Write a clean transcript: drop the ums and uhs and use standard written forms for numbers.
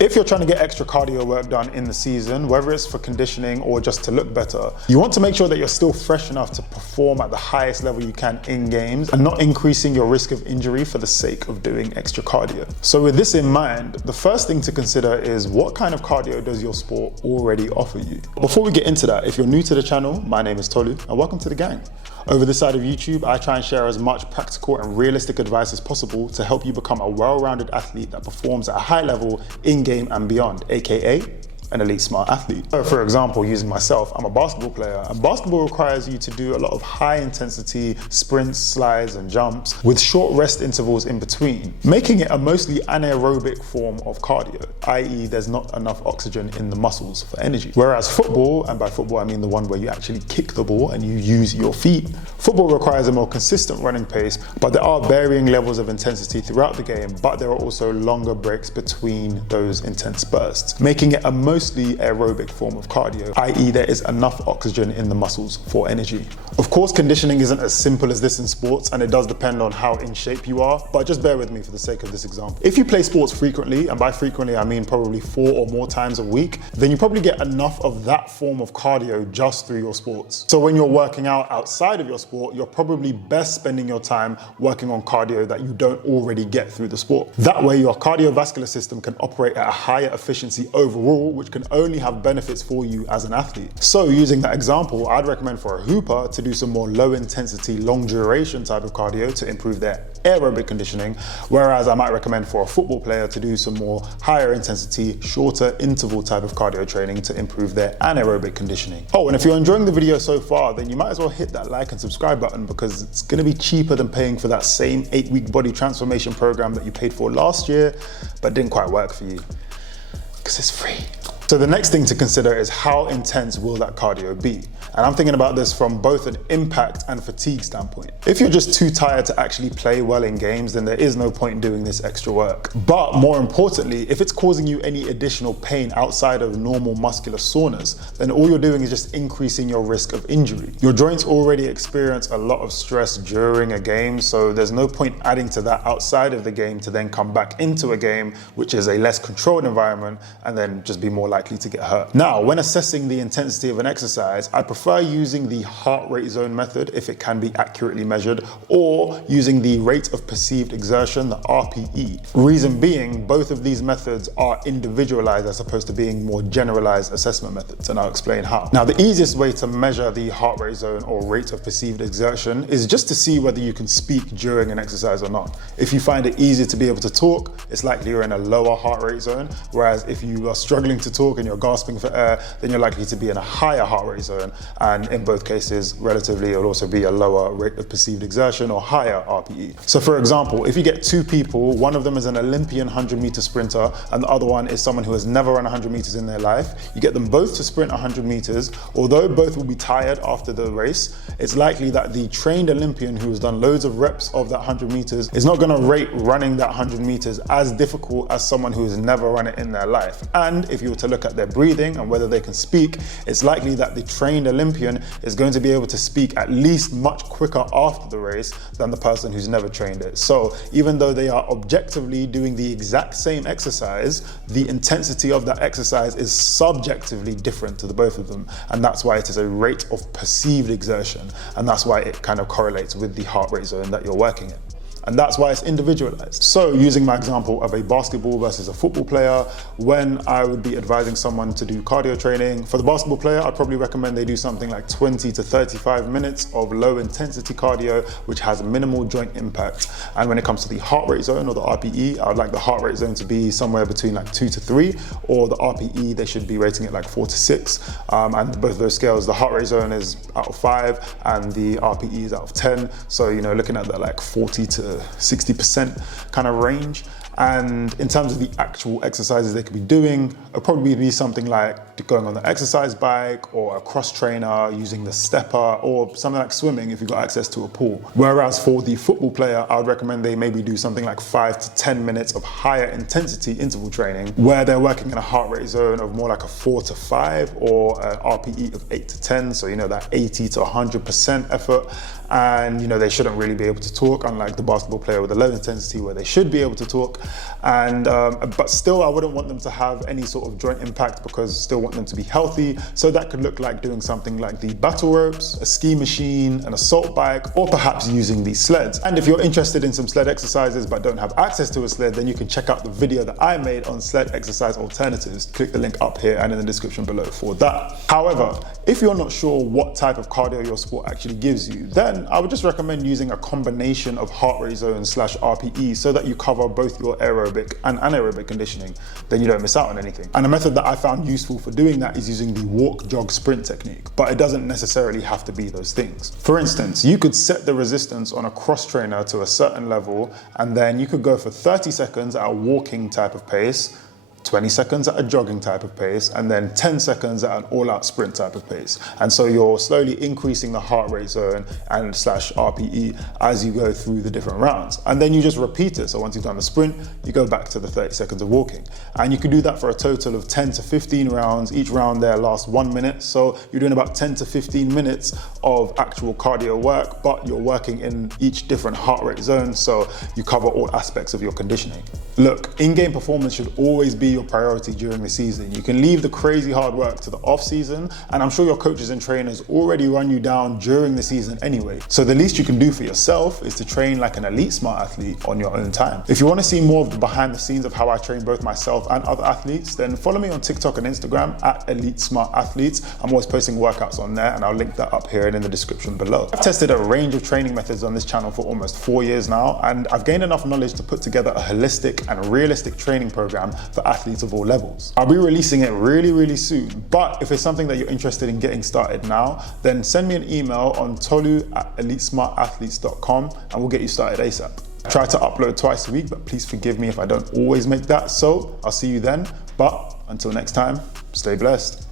If you're trying to get extra cardio work done in the season, whether it's for conditioning or just to look better, you want to make sure that you're still fresh enough to perform at the highest level you can in games and not increasing your risk of injury for the sake of doing extra cardio. So with this in mind, the first thing to consider is what kind of cardio does your sport already offer you? Before we get into that, if you're new to the channel, my name is Tolu and welcome to the gang. Over this side of YouTube, I try and share as much practical and realistic advice as possible to help you become a well-rounded athlete that performs at a high level in-game and beyond, aka an elite smart athlete. So for example, using myself, I'm a basketball player, and basketball requires you to do a lot of high intensity sprints, slides, and jumps with short rest intervals in between, making it a mostly anaerobic form of cardio, i.e. there's not enough oxygen in the muscles for energy. Whereas football, and by football I mean the one where you actually kick the ball and you use your feet, football requires a more consistent running pace, but there are varying levels of intensity throughout the game, but there are also longer breaks between those intense bursts, making it a mostly aerobic form of cardio, i.e. there is enough oxygen in the muscles for energy. Of course, conditioning isn't as simple as this in sports, and it does depend on how in shape you are, but just bear with me for the sake of this example. If you play sports frequently, and by frequently I mean probably 4 or more times a week, then you probably get enough of that form of cardio just through your sports. So when you're working out outside of your sport, you're probably best spending your time working on cardio that you don't already get through the sport. That way your cardiovascular system can operate at a higher efficiency overall, which can only have benefits for you as an athlete. So using that example, I'd recommend for a hooper to do some more low intensity, long duration type of cardio to improve their aerobic conditioning, whereas I might recommend for a football player to do some more higher intensity, shorter interval type of cardio training to improve their anaerobic conditioning. Oh, and if you're enjoying the video so far, then you might as well hit that like and subscribe button, because it's gonna be cheaper than paying for that same 8-week body transformation program that you paid for last year, but didn't quite work for you, because it's free. So the next thing to consider is how intense will that cardio be? And I'm thinking about this from both an impact and fatigue standpoint. If you're just too tired to actually play well in games, then there is no point in doing this extra work. But more importantly, if it's causing you any additional pain outside of normal muscular soreness, then all you're doing is just increasing your risk of injury. Your joints already experience a lot of stress during a game, so there's no point adding to that outside of the game to then come back into a game, which is a less controlled environment, and then just be more likely to get hurt. Now, when assessing the intensity of an exercise, I prefer using the heart rate zone method if it can be accurately measured, or using the rate of perceived exertion, the RPE. Reason being, both of these methods are individualized as opposed to being more generalized assessment methods, and I'll explain how. Now, the easiest way to measure the heart rate zone or rate of perceived exertion is just to see whether you can speak during an exercise or not. If you find it easier to be able to talk, it's likely you're in a lower heart rate zone, whereas if you are struggling to talk and you're gasping for air, then you're likely to be in a higher heart rate zone, and in both cases, relatively, it'll also be a lower rate of perceived exertion or higher RPE. So for example, if you get 2 people, one of them is an Olympian 100-meter sprinter and the other one is someone who has never run 100 meters in their life, you get them both to sprint 100 meters, although both will be tired after the race, it's likely that the trained Olympian who has done loads of reps of that 100 meters is not gonna rate running that 100 meters as difficult as someone who has never run it in their life. And if you were to look at their breathing and whether they can speak, it's likely that the trained Olympian is going to be able to speak at least much quicker after the race than the person who's never trained it. So even though they are objectively doing the exact same exercise, the intensity of that exercise is subjectively different to the both of them. And that's why it is a rate of perceived exertion. And that's why it kind of correlates with the heart rate zone that you're working in. And that's why it's individualized. So using my example of a basketball versus a football player, when I would be advising someone to do cardio training, for the basketball player, I'd probably recommend they do something like 20 to 35 minutes of low intensity cardio, which has minimal joint impact. And when it comes to the heart rate zone or the RPE, I would like the heart rate zone to be somewhere between like 2 to 3, or the RPE, they should be rating it like 4 to 6. And both of those scales, the heart rate zone is out of 5 and the RPE is out of 10. So, you know, looking at that like 40 to 60% kind of range. And in terms of the actual exercises they could be doing, it'll probably be something like going on the exercise bike or a cross trainer, using the stepper, or something like swimming if you've got access to a pool. Whereas for the football player, I would recommend they maybe do something like 5 to 10 minutes of higher intensity interval training, where they're working in a heart rate zone of more like a 4 to 5 or an RPE of 8 to 10. So, you know, that 80 to 100% effort. and they shouldn't really be able to talk, unlike the basketball player with a low intensity where they should be able to talk. And but still, I wouldn't want them to have any sort of joint impact, because I still want them to be healthy. So that could look like doing something like the battle ropes, a ski machine, an assault bike, or perhaps using these sleds. And if you're interested in some sled exercises but don't have access to a sled, then you can check out the video that I made on sled exercise alternatives. Click the link up here and in the description below for that. However, if you're not sure what type of cardio your sport actually gives you, then I would just recommend using a combination of heart rate zones / RPE, so that you cover both your aerobic and anaerobic conditioning. Then you don't miss out on anything. And a method that I found useful for doing that is using the walk, jog, sprint technique, but it doesn't necessarily have to be those things. For instance, you could set the resistance on a cross trainer to a certain level, and then you could go for 30 seconds at a walking type of pace, 20 seconds at a jogging type of pace, and then 10 seconds at an all-out sprint type of pace. And so you're slowly increasing the heart rate zone and / RPE as you go through the different rounds. And then you just repeat it. So once you've done the sprint, you go back to the 30 seconds of walking. And you can do that for a total of 10 to 15 rounds. Each round there lasts 1 minute. So you're doing about 10 to 15 minutes of actual cardio work, but you're working in each different heart rate zone, so you cover all aspects of your conditioning. Look, in-game performance should always be your priority during the season. You can leave the crazy hard work to the off season, and I'm sure your coaches and trainers already run you down during the season anyway. So the least you can do for yourself is to train like an elite smart athlete on your own time. If you want to see more of the behind the scenes of how I train both myself and other athletes, then follow me on TikTok and Instagram at Elite Smart Athletes. I'm always posting workouts on there, and I'll link that up here and in the description below. I've tested a range of training methods on this channel for almost 4 years now, and I've gained enough knowledge to put together a holistic and realistic training program for athletes of all levels. I'll be releasing it really soon, but if it's something that you're interested in getting started now, then send me an email on tolu@elitesmartathletes.com and we'll get you started ASAP. I try to upload twice a week, but please forgive me if I don't always make that, so I'll see you then. But until next time, stay blessed.